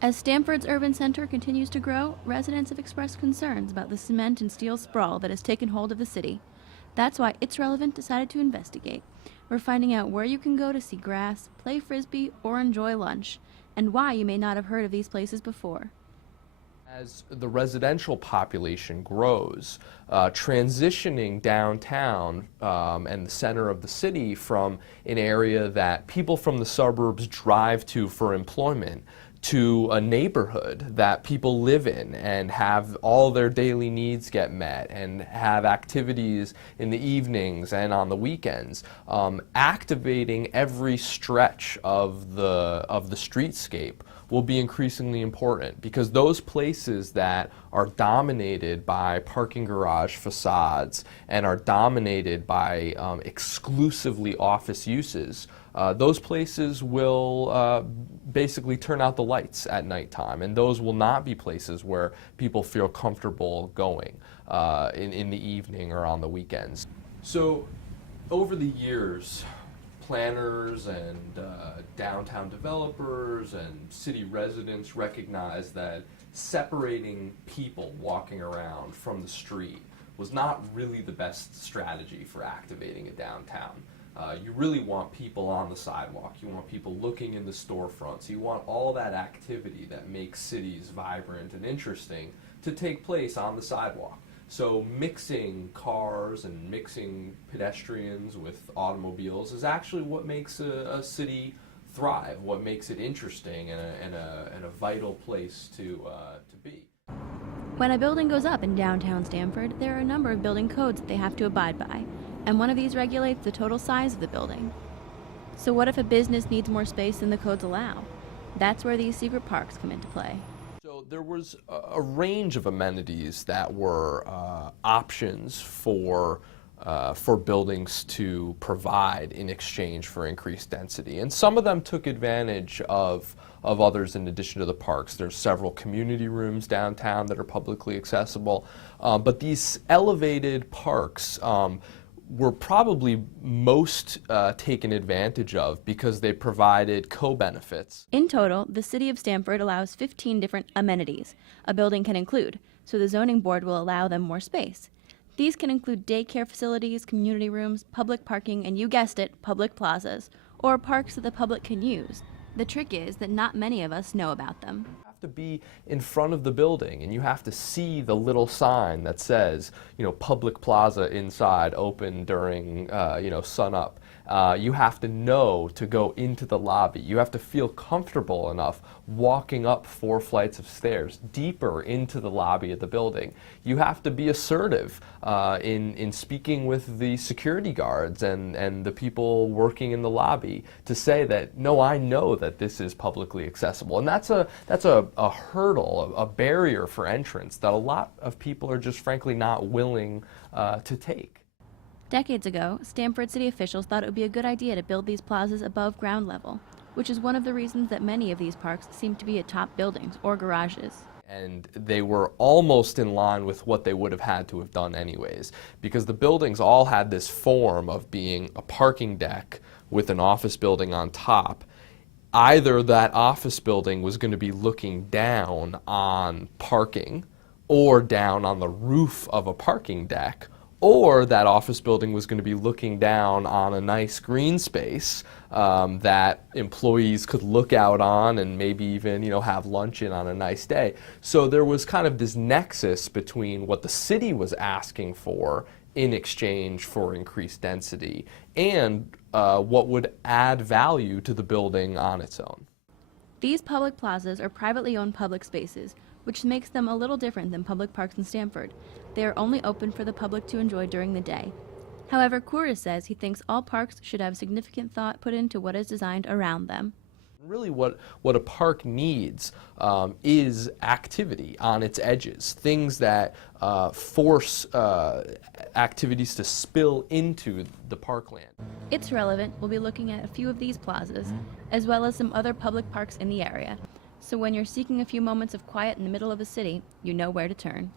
As Stamford's urban center continues to grow, residents have expressed concerns about the cement and steel sprawl that has taken hold of the city. That's why It's Relevant decided to investigate. We're finding out where you can go to see grass, play frisbee, or enjoy lunch, and why you may not have heard of these places before. As the residential population grows, transitioning downtown and the center of the city from an area that people from the suburbs drive to for employment to a neighborhood that people live in and have all their daily needs get met and have activities in the evenings and on the weekends, activating every stretch of the streetscape will be increasingly important, because those places that are dominated by parking garage facades and are dominated by exclusively office uses, those places will basically turn out the lights at nighttime, and those will not be places where people feel comfortable going in the evening or on the weekends. So over the years, planners and downtown developers and city residents recognize that separating people walking around from the street was not really the best strategy for activating a downtown. You really want people on the sidewalk, you want people looking in the storefronts, you want all that activity that makes cities vibrant and interesting to take place on the sidewalk. So mixing cars and mixing pedestrians with automobiles is actually what makes a city thrive, what makes it interesting and a vital place to be. When a building goes up in downtown Stamford, there are a number of building codes that they have to abide by, and one of these regulates the total size of the building. So what if a business needs more space than the codes allow? That's where these secret parks come into play. So there was a range of amenities that were options for buildings to provide in exchange for increased density, and some of them took advantage of others in addition to the parks. There's several community rooms downtown that are publicly accessible, but these elevated parks were probably most taken advantage of because they provided co-benefits. In total, the city of Stamford allows 15 different amenities a building can include, so the zoning board will allow them more space. These can include daycare facilities, community rooms, public parking, and you guessed it, public plazas, or parks that the public can use. The trick is that not many of us know about them. To be in front of the building, and you have to see the little sign that says, public plaza inside, open during, sun up. You have to know to go into the lobby. You have to feel comfortable enough walking up 4 flights of stairs deeper into the lobby of the building. You have to be assertive in speaking with the security guards and the people working in the lobby to say that, no, I know that this is publicly accessible. And that's a hurdle, a barrier for entrance that a lot of people are just frankly not willing to take. Decades ago, Stamford city officials thought it would be a good idea to build these plazas above ground level, which is one of the reasons that many of these parks seem to be atop buildings or garages. And they were almost in line with what they would have had to have done anyways, because the buildings all had this form of being a parking deck with an office building on top. Either that office building was going to be looking down on parking or down on the roof of a parking deck, or that office building was going to be looking down on a nice green space that employees could look out on and maybe even have lunch in on a nice day. So there was kind of this nexus between what the city was asking for in exchange for increased density and what would add value to the building on its own. These public plazas are privately owned public spaces, which makes them a little different than public parks in Stamford. They are only open for the public to enjoy during the day. However, Kouris says he thinks all parks should have significant thought put into what is designed around them. Really what a park needs is activity on its edges, things that force activities to spill into the parkland. It's Relevant will be looking at a few of these plazas, as well as some other public parks in the area. So when you're seeking a few moments of quiet in the middle of a city, you know where to turn.